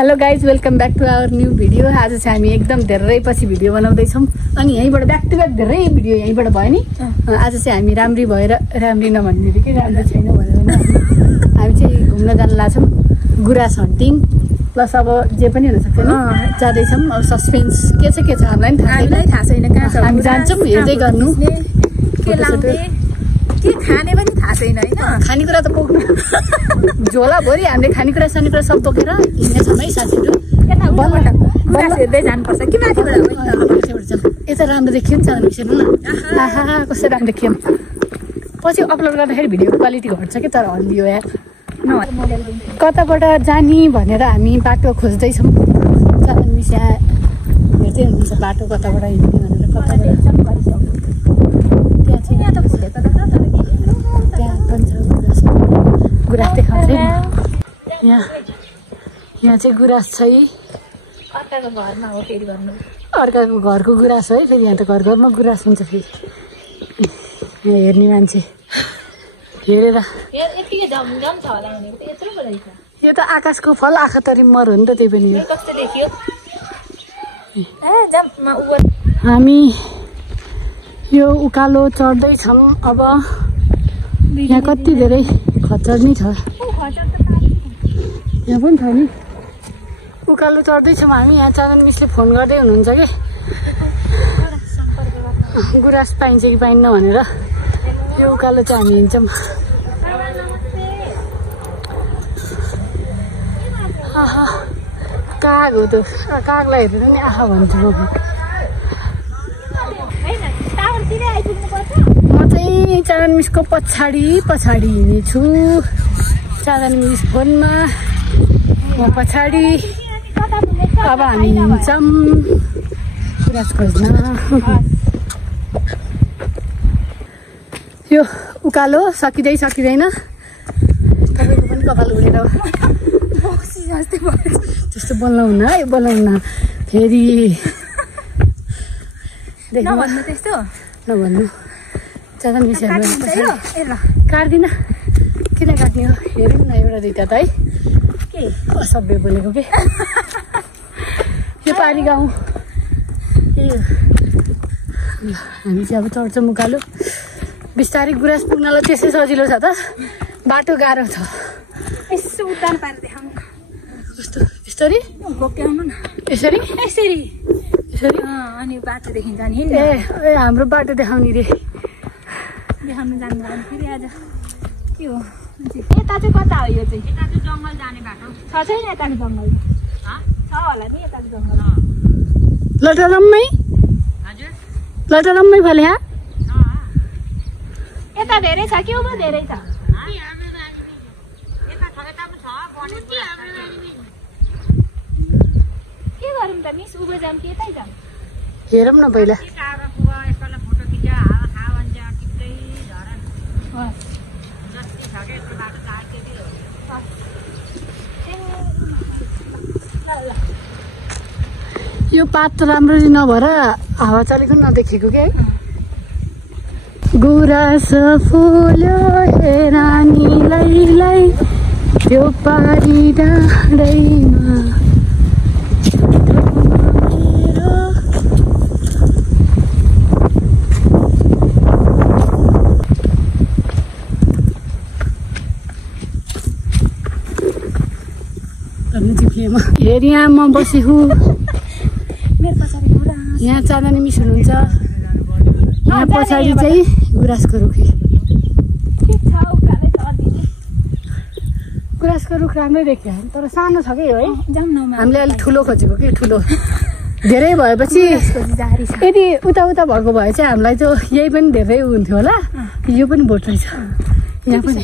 Hello guys, welcome back to our new video. आज चाहिँ हामी एकदम धेरै पछि भिडियो बनाउँदैछौँ अनि यहीँबाट ब्याक टु ब्याक धेरै भिडियो यहीँबाट भयो नि। आज चाहिँ हामी राम्री भएर राम्री नभन्ने कि राम्रो छैन भनेर हामी चाहिँ घुम्न जान लाग्छौँ। गुराँस हन्टिङ प्लस अब जे पनि हुनसक्छ नि, जाँदैछौँ। अब सस्पेन्स के छ हामीलाई थाहा छैन कहाँ छ। हामी जान्छौँ, हेर्दै गर्नु के खाने पनि थाहा छैन होइन। खानेकुरा त बोक्नु झोलाभरि हामीले खानेकुरा सानेकुरा सब बोकेर हिँड्नेछौँ है साथीहरू। हेर्दै जानुपर्छ कि माथिबाट यता राम्रो देखियो नि चाँदनी मिस, हेर्नु न आहा कस्तो राम्रो देखियो। पछि अपलोड गर्दाखेरि भिडियो क्वालिटी घट्छ कि, तर हल्लियो यार। कताबाट जाने भनेर हामी बाटो खोज्दैछौँ। चाँदनी मिस यहाँ हेर्दै हुनुहुन्छ बाटो कताबाट हिँड्ने भनेर। गुराँस देखाउँछ यहाँ चाहिँ गुराँस छ है। अर्काको घरमा हो फेरि भन्नु, अर्काको घरको गुराँस हो है। फेरि यहाँ त घर घरमा गुराँस हुन्छ। फेरि यहाँ हेर्ने मान्छे हेरेर यो त आकाशको फल आँखा तरी मर हो नि त, त्यही पनि हो। कस्तो देखियो हामी यो उकालो चढ्दैछौँ। अब यहाँ कति धेरै खच्चड नि छ, यहाँ पनि छ नि। उकालो चढ्दैछौँ हामी। यहाँ चाँदनी मिसले फोन गर्दै हुनुहुन्छ कि गुराँस पाइन्छ कि पाइन्न भनेर। यो उकालो चाहिँ हामी हिँड्छौँ। काग हो त, कागलाई हेरेर नि आहा भन्छु म। म चाहिँ चाँदनी मिसको पछाडि हिँडेछु। चाँदनी मिस फोनमा, म पछाडि। अब हामी हिँड्छौँ गुराँस खोज्न। यो उकालो सकिँदैन। तपाईँको पनि कपाल उडेर त्यस्तो बोल्नुहुन्न है, बोलाउन फेरि नभन्नु त्यस्तो नभन्नु। चाँदनी मिस काट्दिनँ, किन काट्ने हो। हेरौँ न एउटा दुइटा त है। के असभ्य बोलेको के यो पारी गाउँ। हामी चाहिँ अब चढ्छौँ उकालो। बिस्तारै गुराँस पुग्नलाई त्यसै सजिलो छ त, बाटो गाह्रो छ। यसो उतान पारेर देखाउनु। कस्तो यसरी बोक्याउनु न, यसरी अनि बाटो देखिन्छ नि। ए हाम्रो बाटो देखाउने रे, देखाउनु जानु फेरि आज के हो। यता चाहिँ कता हो यो चाहिँ? यता चाहिँ जङ्गल जाने बाटो छ छैन? यताको जङ्गल छ होला नि, यताको जङ्गल लटरम्मै फले। यहाँ यता धेरै छ कि उमा धेरै छ? के गरौँ त मिस, उभो जाम कि यतै जाम? हेरौँ न पहिला। यो पात त राम्ररी नभएर हावा चलेको नदेखेको के। गुराँस फुल्यो हे रानीलाई त्यो पारी डाँडैमा। हेर यहाँ म बसेको, यहाँ चाँदनी मिस हुनुहुन्छ। यहाँ पछाडि चाहिँ गुराँसको रुख। गुराँसको रुख राम्रै देखियो, तर सानो छ कि है। हामीले अलिक ठुलो खोजेको कि, ठुलो धेरै भएपछि यदि उता भएको भए चाहिँ हामीलाई त यही पनि धेरै हुन्थ्यो होला। यो पनि बोट रहेछ यहाँ पनि,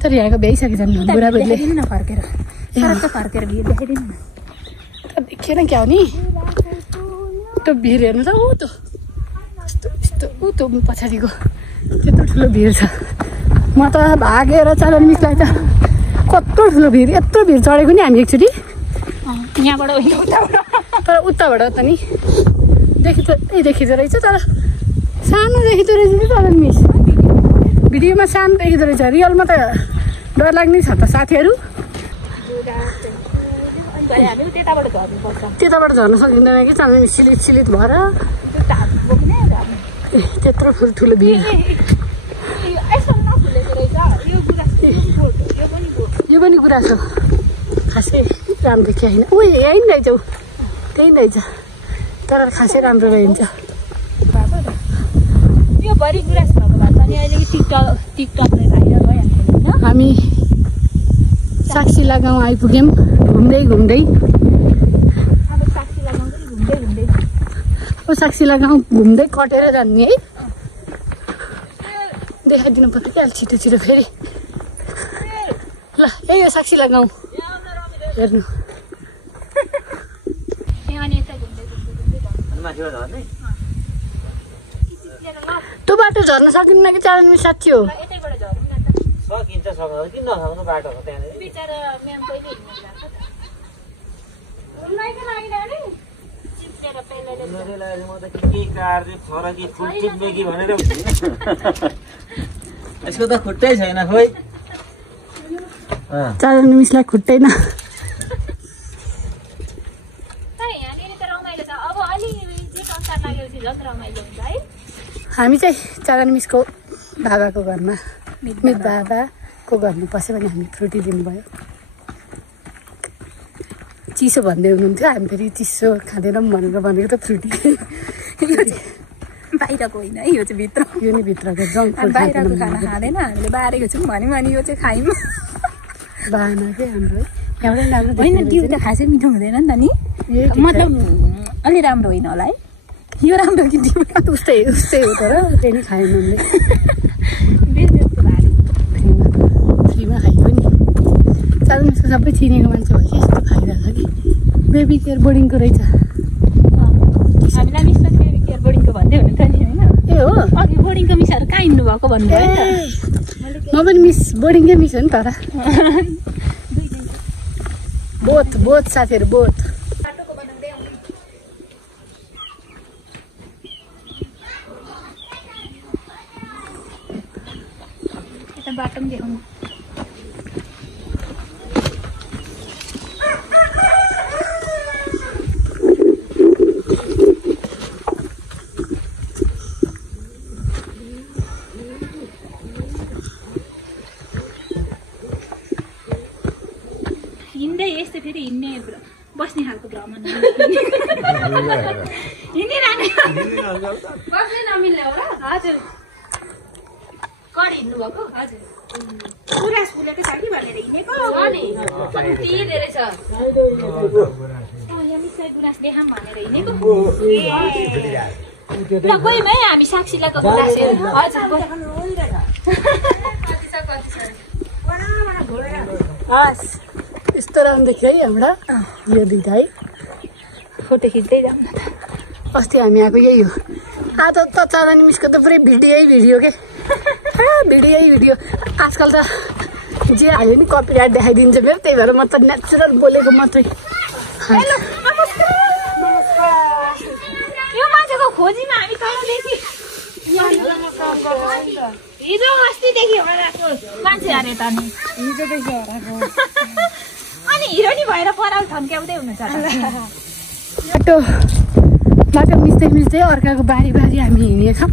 तर यहाँको भ्याइसकेछ बुढाबुढीले फर्केर देखेन क्या हो नि। त्यो भिर हेर्नु त, ऊ त पछाडिको त्यत्रो ठुलो भिर छ। म त भागेर चाँदनी मिसलाई त कत्रो ठुलो भिर, यत्रो भिर चढेको नि हामी एकचोटि यहाँबाट तर उताबाट त नि देखिँदो रहेछ, तर सानो देखिँदो रहेछ नि चाँदनी मिस। भिडियोमा सानो देखिँदो रहेछ, रियलमा त डर लाग्ने छ त साथीहरू। गए हामी त्यताबाट झर्नुपर्छ त्यताबाट झर्न सकिँदैन कि चाँदनी मिस सिलित भएर त्यत्रो ठुलो भिड यो पनि कुरा छ खासै राम्रो देखिएन ऊ यहीँ रहेछ त्यही रहेछ तर खासै राम्रो रहन्छ यो बढी गुराँस भएको भए पनि अहिले टिकटकले भाइरल भइहाल्थ्यो होइन हामी साक्षीला गाउँ आइपुग्यौँ घुम्दै साक्षीला गाउँ घुम्दै कटेर जाने है देखाइदिनु पर्यो क्या छिटो फेरि ल यही हो साक्षीला गाउँ हेर्नु त्यो बाटो झर्न सकिन्न कि चाँदनी मिस साँच्ची हो सकिन्छ किन नसक्नु बाटो हो त्यहाँनिर म त के कारले छोरा कि फुल टिप्ने कि भनेर यसको त खुट्टै छैन खोइ चाँदनी मिसलाई खुट्टै न हामी चाहिँ चाँदनी मिसको बाबाको घरमा मित दादाको घरमा पस्यो भने हामी फ्रुटी दिनुभयो चिसो भन्दै हुनुहुन्थ्यो हामी फेरि चिसो खाँदैनौँ भनेर भनेको त फ्रुटी बाहिरको होइन है यो चाहिँ भित्र यो नि भित्रको जङ्क फुड बाहिरको खाना खाँदैन हामीले बारेको छौँ भन्यो भने यो चाहिँ खायौँ बाना चाहिँ हाम्रो एउटै राम्रो होइन त्यो त खासै मिठो हुँदैन नि त नि मतलब अलि राम्रो होइन होला है यो राम्रो कि त्यो उस्तै हो तर त्यही नै खाएन फ्रीमा खाइयो नि चाँदनी मिसको सबै चिनेको मान्छे भयो कि यस्तो खाइरहेको छ कि बेबी केयर बोर्डिङको रहेछ हामीलाई मिसले बेबी केयर बोर्डिङको भन्दै हुनुहुन्थ्यो नि होइन ए हो अघि बोर्डिङको मिसहरू कहाँ हिँड्नु भएको भन्नुभयो नि म पनि मिस बोर्डिङकै मिस हो नि तर बोथ साथीहरू बोथ बाटो पनि देखाउनु हिँड्दै यस्तो फेरि हिँड्ने बस्ने खालको भ्रमण बस्नै नमिल्ने हो र हजुर कड हिँड्नु भएको हजुर गुराँस फुलेको छ कि भनेर हिँडेको यहाँ मिसलाई गुराँस देखाऊँ भनेर हिँडेको ल गयौँ है हामी साक्षीलाको गुराँस हेर्नु हजुर हस् यस्तो राम्रो देखियो है हाम्रा यो दुइटा है फोटो खिच्दै जाऊँ न त अस्ति हामी आएको यही हो आज त चाँदनी मिसको त पुरै भिडियो के भिडियो आजकल त जे हाल्यो नि कपिराइट देखाइदिन्छ मेरो त्यही भएर म त नेचुरल बोलेको मात्रै यो माछाको खोजीमा हामी तलदेखि हिजो अस्तिदेखि हराएको मान्छे अरे त नि हिजोदेखि हराएको अनि हिरो नि भएर पराल थन्क्याउँदै हुनुहुन्छ बाटो मिच्दै अर्काको बारी हामी हिँडेछौँ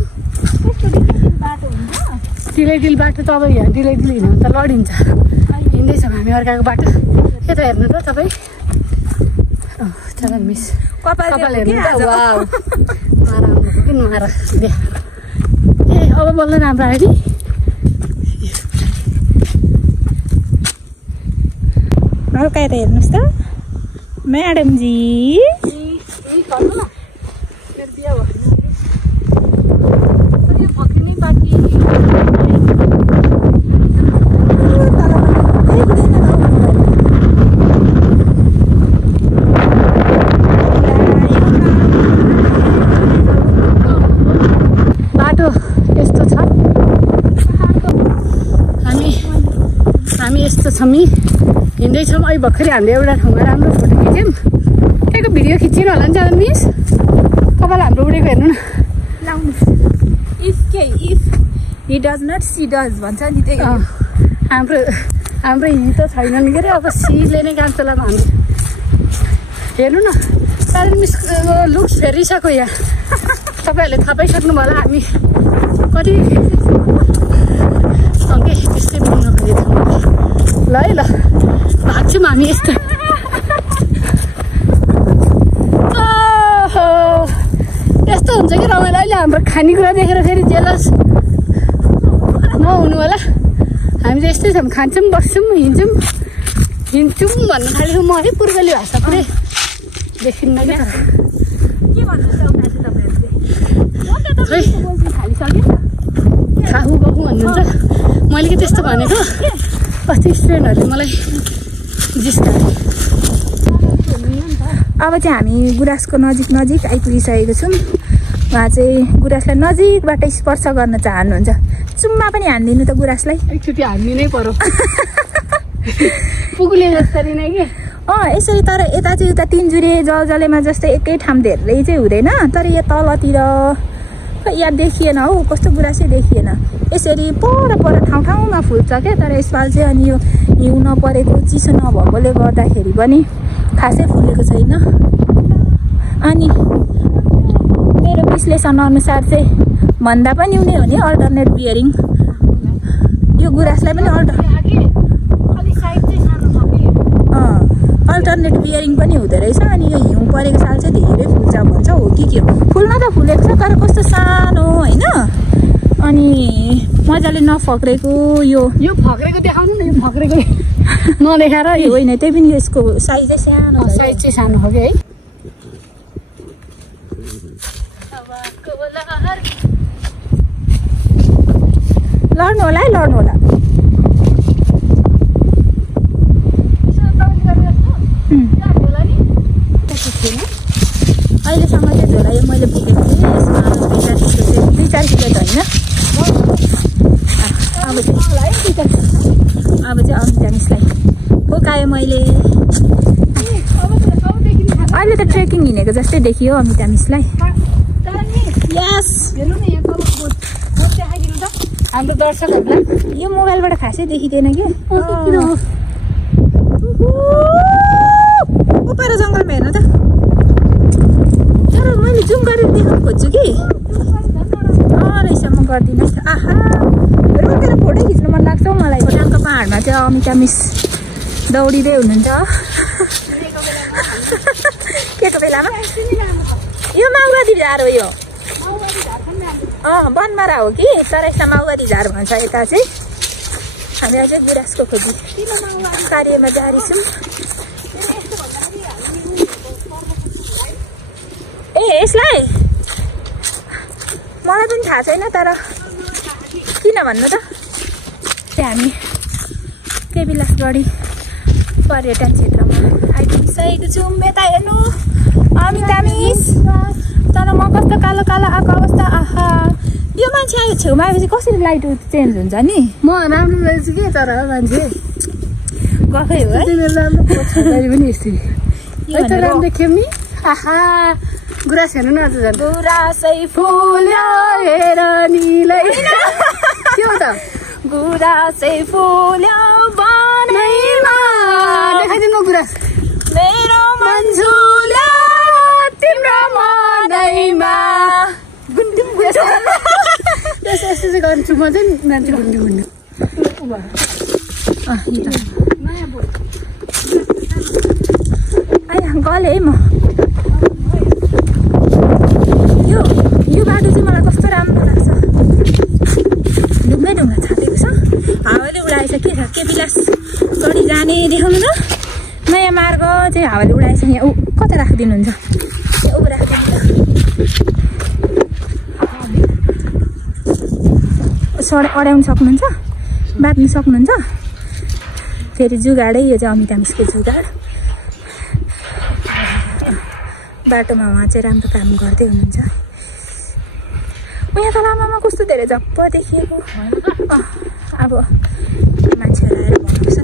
बाटो हुन्छ डिल बाटो त अब यहाँ डिल हिँड्नु त लडिन्छ हिँड्दैछौँ हामी अर्काको बाटो यता हेर्नु त तपाईँ चाँदनी मिस कपाल हेर्नु त वाउ मारा दे ए अब बल्ल राम्रो आयो नि हल्का यता हेर्नुहोस् त म्याडमजी बाटो यस्तो छ हामी यस्तो छौँ नि हिँड्दैछौँ अहिले भर्खरै हामीले एउटा ठाउँमा राम्रो फोटो खिच्यौँ त्यहाँको भिडियो खिच्नु होला नि चाँदनी मिस कपाल हाम्रो उडेको हेर्नु न if he does not she does भन्छ नि त्यही हाम्रो हि त छैन नि के अरे अब सीले नै काम चलाएको हामी हेर्नु न तारिन मिसको लुक्स फेरिसक्यो यहाँ तपाईँहरूले थाहा पाइसक्नु भयो होला हामी कति सँगै त्यस्तै पुग्न खोजेको ल है ल भाग्छौँ हामी यस्तो यस्तो हुन्छ कि रमाइलो अहिले हाम्रो खानेकुरा देखेर फेरि जेलस नहुनु होला हामी चाहिँ यस्तै छौँ खान्छौँ बस्छौँ हिँड्छौँ भन्नु थालेको म है पूर्वेली भाषा पुरै देखिन्न क्या खाहु गहु भन्नुहुन्छ मैले के त्यस्तो भनेको कति स्टुडेन्टहरूले मलाई जिस्कायो अब चाहिँ हामी गुराँसको नजिक आइपुगिसकेको छौँ उहाँ चाहिँ गुराँसलाई नजिकबाट स्पर्श गर्न चाहनुहुन्छ चुम्मा पनि हानिदिनु त गुराँसलाई एकचोटि हानिदिनै पर्यो पुगुले जसरी नै कि यसरी तर यता चाहिँ उता तिनजुरे जलेमा जस्तै एकै ठाउँ धेरै चाहिँ हुँदैन तर यो तलतिर यहाँ देखिएन हौ कस्तो गुराँसै देखिएन यसरी पर ठाउँ ठाउँमा फुल्छ क्या तर यसपालि चाहिँ अनि यो हिउँ नपरेको चिसो नभएकोले गर्दाखेरि पनि खासै फुलेको छैन अनि मेरो विश्लेषण अनुसार चाहिँ भन्दा पनि हुने हो नि अल्टरनेट बियरिङ यो गुराँसलाई पनि अल्टरनेट बियरिङ पनि हुँदो रहेछ अनि यो हिउँ परेको साल चाहिँ धेरै फुल्छ भन्छ हो कि के हो फुल्न त फुलेको छ तर कस्तो सानो होइन अनि मजाले नफक्रेको यो फक्रेको देखाउनु न यो फक्रेको नदेखाएर होइन त्यही पनि यसको साइज चाहिँ सानो साइज चाहिँ सानो हो कि है लड्नु होला है लड्नु होला अहिलेसम्म चाहिँ झोला यो मैले पुगेको थिएँ यसमा 2-4 किलो त होइन अब चाहिँ अमिता मिसलाई बोकायो मैले अहिले त ट्रेकिङ हिँडेको जस्तै देखियो अमिता मिसलाई यस हाम्रो दर्शकहरूलाई यो मोबाइलबाट खासै देखिँदैन कि उपर जङ्गलमा हेर्नु त तर मैले जुम गरेर देखाउनु खोज्छु कि रहेछ म गर्दिनँ आहा रोकेर फोटो खिच्नु मन लाग्छ मलाई खोटाङको पहाडमा चाहिँ अमिता मिस दौडिँदै हुनुहुन्छ के को बेलामा यो माओवादी झार हो यो बनमारा हो कि तर यसमा माओवादी झार भन्छ यता चाहिँ हामी अझै गुराँसको खोजी कार्यमा जारी छौँ ए यसलाई मलाई पनि थाहा छैन तर किन भन्नु त हामी केबिलासगढी पर्यटन क्षेत्रमा आइपुगिसकेको छौँ यता हेर्नु अमिता मिस तर म कस्तो कालो कालो आएको अवस्था आहा यो मान्छे आयो छेउमा आएपछि कसरी लाइट चेन्ज हुन्छ नि म राम्रो रहेछु कि तर मान्छे गफै हो है पनि यस्तै राम्रो देख्यौँ नि आहा गुराँस हेर्नु न आज झन् गुराँसै फुल्यो हेर निलै के हो त गुराँसै फुल्यो बनैमा देखाइदिनु गुराँस मेरो मन झुल्यो तिम्रो मनैमा यस्तो चाहिँ गर्छु म चाहिँ मान्छे घुन्डु गलेँ है म यो बाटो चाहिँ मलाई कस्तो राम्रो लाग्छ ढुङ्गा छापेको छ हावाले उडाएछ के छ केबिलासगढी जाने देखाउनु त नयाँ मार्ग चाहिँ हावाले उडाएछ यहाँ कता राखिदिनुहुन्छ ऊ राखिदिनु अड्याउनु सक्नुहुन्छ बाँध्नु सक्नुहुन्छ फेरि जुगाडै यो चाहिँ अमिता मिसको जुगाड बाटोमा उहाँ चाहिँ राम्रो काम गर्दै हुनुहुन्छ यहाँ त लामामा कस्तो धेरै झप्प देखिएको अब मान्छेहरू आएर भन्नुपर्छ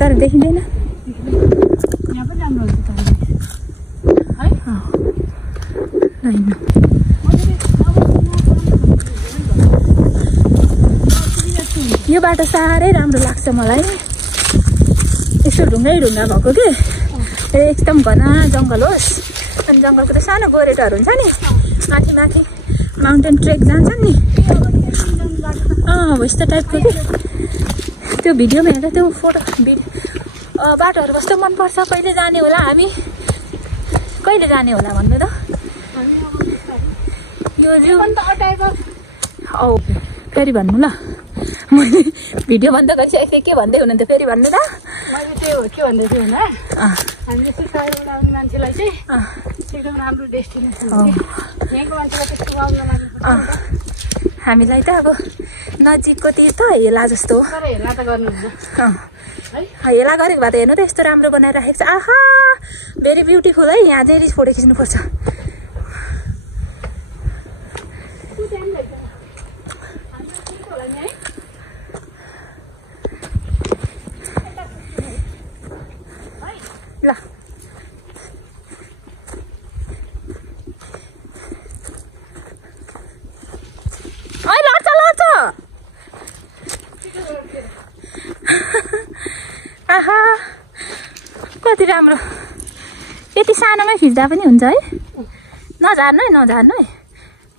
तर देखिँदैन यहाँ पनि राम्रो हुन्छ यो बाटो साह्रै राम्रो लाग्छ मलाई यस्तो ढुङ्गै ढुङ्गा भएको के एकदम घना जङ्गल होस् अनि जङ्गलको त सानो गोरेटोहरू हुन्छ नि माथि माथि माउन्टेन ट्रेक जान्छन् नि हो यस्तो टाइपको के त्यो भिडियोमा हेर्दा त्यो फोटो बाटोहरू कस्तो मनपर्छ कहिले जाने होला हामी कहिले जाने होला भन्नु त यो फेरि भन्नु ल मैले भिडियो बन्द गरिसकेको थिएँ के भन्दै हुनुहुन्थ्यो फेरि भन्नु त मैले त्यो के भन्दै थिएँ भन्दा हामीले सिकाएर आउने मान्छेलाई चाहिँ एकदम राम्रो डेस्टिनेसन हो यहाँको मान्छेलाई त्यस्तो आउन लाग्यो हामीलाई त अब नजिकको तीर्थ हेला जस्तो हो तर हेला त गर्नुहुन्छ हेला गरेको भए त हेर्नु त यस्तो राम्रो बनाइराखेको छ आहा भेरी ब्युटिफुल है यहाँ चाहिँ फोटो खिच्नुपर्छ ल लड्छ आहा कति राम्रो यति सानोमै खिच्दा पनि हुन्छ है नझार्नु है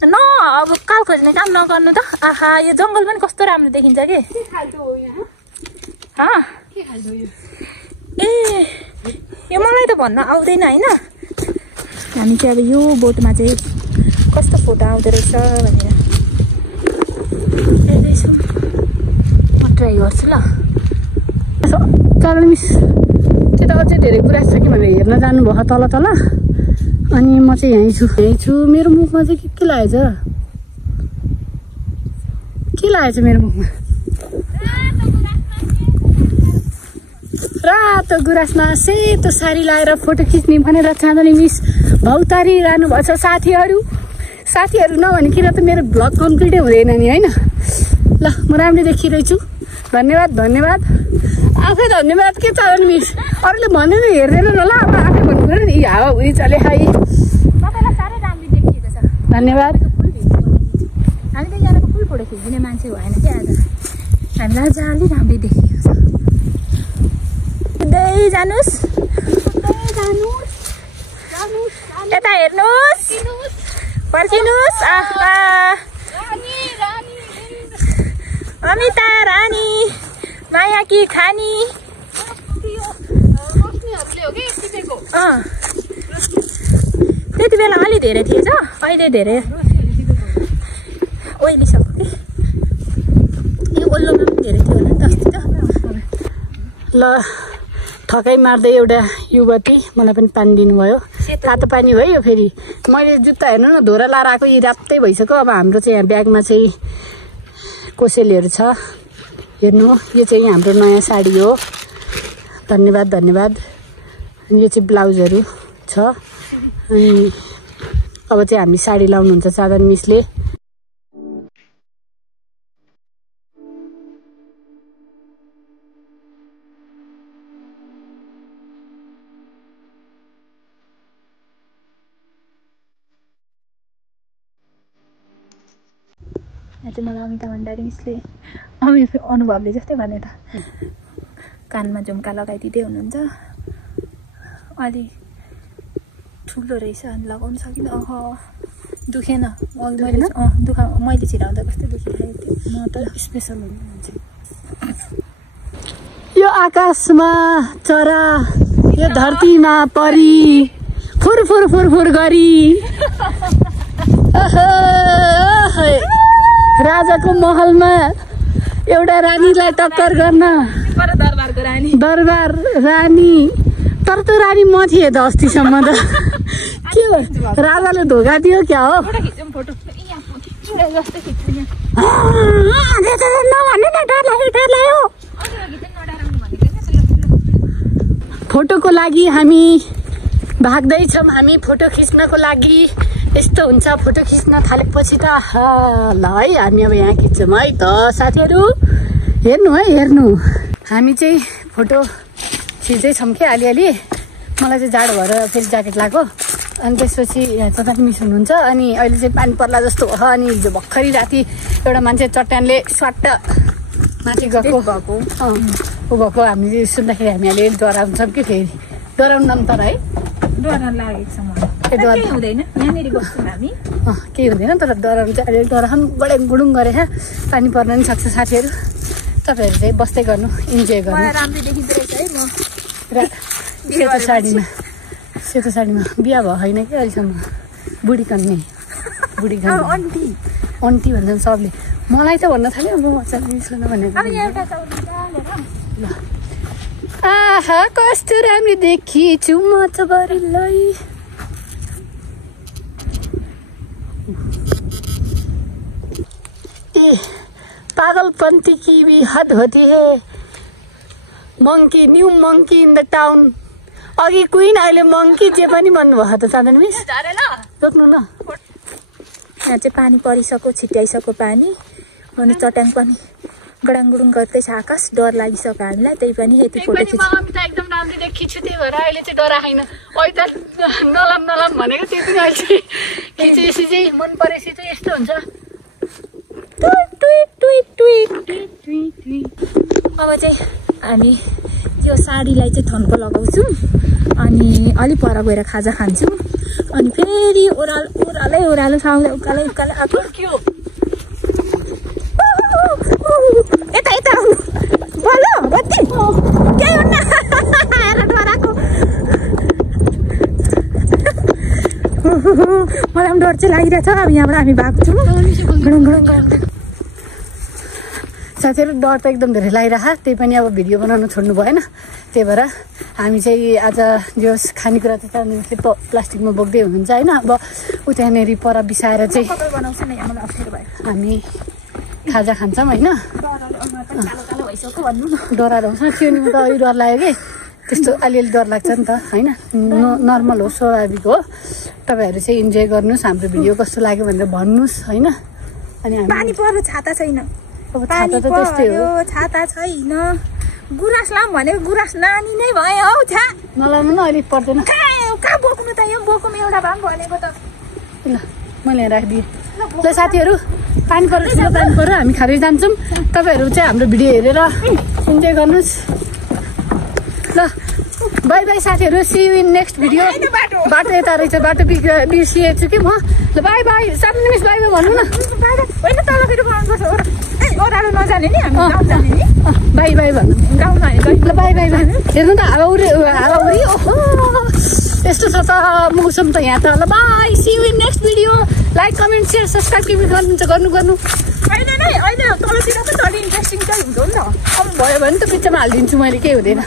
न अब काल खोज्ने काम नगर्नु त आहा यो जङ्गल पनि कस्तो राम्रो देखिन्छ के ए यो मलाई त भन्न आउँदैन होइन हामी चाहिँ अब यो बोटमा चाहिँ कस्तो फोटो आउँदो रहेछ भनेर हेर्दैछु म ट्राई गर्छु ल तर मिस त्यो त अझै धेरै कुरा छ कि भनेर हेर्न जानुभयो तल तल अनि म चाहिँ यहीँ छु मेरो मुखमा चाहिँ के लागेछ मेरो मुखमा रातो गुराँसमा सेतो साडी लगाएर फोटो खिच्ने भनेर चाहँदैन मिस भौतारी रहनु भएको छ साथीहरू नभनिकन त मेरो भ्लग कम्प्लिटै हुँदैन नि होइन ल म राम्रै देखिरहेछु धन्यवाद आफै धन्यवाद के चाहनु मिस अरूले भन्दैन हेर्दैन न ल अब आफै भन्नु पऱ्यो नि हावा हुरी चले खाइ तपाईँलाई साह्रै राम्रो देखिएको छ धन्यवाद हामी त यहाँको फुल फोटो खिच्दिने मान्छे भएन क्या आज हामीलाई आज अलि राम्रै देखिएको छ कुद्दै जानुहोस् यता हेर्नुहोस् पर्खिनुहोस् आहा अमिता रानी माया कि खानी त्यति बेला अलि धेरै थिएछ अहिले धेरै ओइलिसक्यो कि यो ओल्लोमा पनि धेरै थियो होला नि त अस्ति त ल ठकै मार्दै एउटा युवती मलाई पनि पानी दिनुभयो तातो पानी भयो फेरि मैले जुत्ता हेर्नु न धोरा लाएर आएको यी रातै भइसक्यो अब हाम्रो चाहिँ यहाँ ब्यागमा चाहिँ कोसेलीहरू छ हेर्नु यो चाहिँ हाम्रो नयाँ साडी हो धन्यवाद अनि यो चाहिँ ब्लाउजहरू छ अनि अब चाहिँ हामी साडी लाउनुहुन्छ चादर मिसले यहाँ चाहिँ मलाई अमिता भण्डारी मिसले अनुभवले जस्तै भने त कानमा झुम्का लगाइदिँदै हुनुहुन्छ अलि ठुलो रहेछ अनि लगाउनु सकिनँ दुखेन मैले छिराउँदा कस्तै दुखिरहेको थियो म त स्पेसल हुन्छ यो आकाशमा चरा यो धरतीमा परी फुर गरी राजाको महलमा एउटा रानीलाई टक्कर गर्न दरबार रानी तर त्यो रानी म थिएँ त अस्तिसम्म त के हो राजाले धोका दियो क्या हो फोटोको लागि हामी भाग्दैछौँ हामी फोटो खिच्नको लागि यस्तो हुन्छ फोटो खिच्न थालेपछि त ल है हामी अब यहाँ खिच्छौँ है त साथीहरू हेर्नु हामी चाहिँ फोटो खिच्दैछौँ क्या अलिअलि मलाई चाहिँ जाडो भएर फेरि ज्याकेट लगाएको अनि त्यसपछि चट्टा मिस हुनुहुन्छ अनि अहिले चाहिँ पानी पर्ला जस्तो हो अनि हिजो भर्खरै राति एउटा मान्छे चट्टानले स्वाट्ट माथि गएको भएको ऊ भएको हामीले सुन्दाखेरि हामी अलिअलि डराउँछौँ कि फेरि डराउनु तर है डर लागेको छ मलाई केही हुँदैन यहाँनिर बस्छौँ हामी केही हुँदैन तर डराउनु चाहिँ अलिअलि डराउनु बडेङ गुडुङ गरेछ पानी पर्न पनि सक्छ साथीहरू तपाईँहरू चाहिँ बस्दै गर्नु इन्जोय गर्नु राम्रो देखिँदो रहेछ है म र सेतो साडीमा बिहा भयो होइन कि अहिलेसम्म बुढी कन्ने अन्टी भन्छन् सबले मलाई त भन्न थाल्यो म मजाले सुन भनेको आहा कस्तो राम्रो देखिछु म चबरीलाई ए पागलपन्थी की हद होती है monkey new monkey in the town अघि क्वीन अहिले मंकी जे पनि भन्नुभयो त चाँदनी मिस रोक्नु न यहाँ चाहिँ पानी परिसक्यो छिट्याइसक्यो पानी अनि चट्याङ पनि गडाङगुडुङ गर्दैछ आकाश डर लागिसक्यो हामीलाई त्यही पनि यति फोटो खिच्नु एकदम राम्रो देखिछु त्यही भएर अहिले चाहिँ डराएन अहिले त नलम भनेको त्यो पनि अहिले खिचेपछि चाहिँ मन परेपछि चाहिँ यस्तो हुन्छ अब चाहिँ हामी यो साडीलाई चाहिँ थन्को लगाउँछौँ अनि अलि पर गएर खाजा खान्छौँ अनि फेरि ओह्रालो साउले उकालै आएको यता आउनु बोल बत्ती केही हुन्न आएर डराएको मलाई पनि डर चाहिँ लागिरहेछ अब यहाँबाट हामी भाग्छौँ साथीहरू डर त एकदम धेरै लागिरहेको त्यही पनि अब भिडियो बनाउनु छोड्नु भएन त्यही भएर हामी चाहिँ आज जो खानेकुरा त चाहिँ प्लास्टिकमा बोक्दै हुनुहुन्छ होइन अब उ त्यहाँनिर पर बिसाएर चाहिँ हामी खाजा खान्छौँ होइन डराएर आउँछ त्यो नि म त अहिले डर लाग्यो कि त्यस्तो अलिअलि डर लाग्छ नि त होइन नर्मल हो स्वाभाविक हो तपाईँहरू चाहिँ इन्जोय गर्नुहोस् हाम्रो भिडियो कस्तो लाग्यो भनेर भन्नुहोस् होइन अनि पानी पर्यो छाता छैन छाता त त्यस्तै हो छाता छैन गुराँस लाम भनेको गुराँस नानी नै भयो हौ छा नलाउनु न अलिक पर्दैन कहाँ बोक्नु त यो बोकुम एउटा भए पनि भनेको त ल मैले राखिदिएँ ल साथीहरू पानी पर्यो हामी खाँदै जान्छौँ तपाईँहरू चाहिँ हाम्रो भिडियो हेरेर इन्जोय गर्नुहोस् ल बाई बाई साथीहरू see you in next video बाटो यता रहेछ बाटो बिर्सिएको छु कि म ल बाई बाई साथी मिस बाई बाई भन्नु न होइन तल फेरि गर्नुपर्छ ओह्रालो नजाने नि हामी गाउँ जाने नि बाई बाई भन्नु गाउँ जाने ल बाई बाई बाई हेर्नु त हावाउरी ओहो यस्तो छ त मौसम त यहाँ त ल bye see you in next video like comment share subscribe के गर्नुहुन्छ गर्नु अहिले नै अहिले तलतिर पनि अलि इन्ट्रेस्टिङ चाहिँ हुन्छ नि त अब भयो भने त बिचमा हालिदिन्छु मैले केही हुँदैन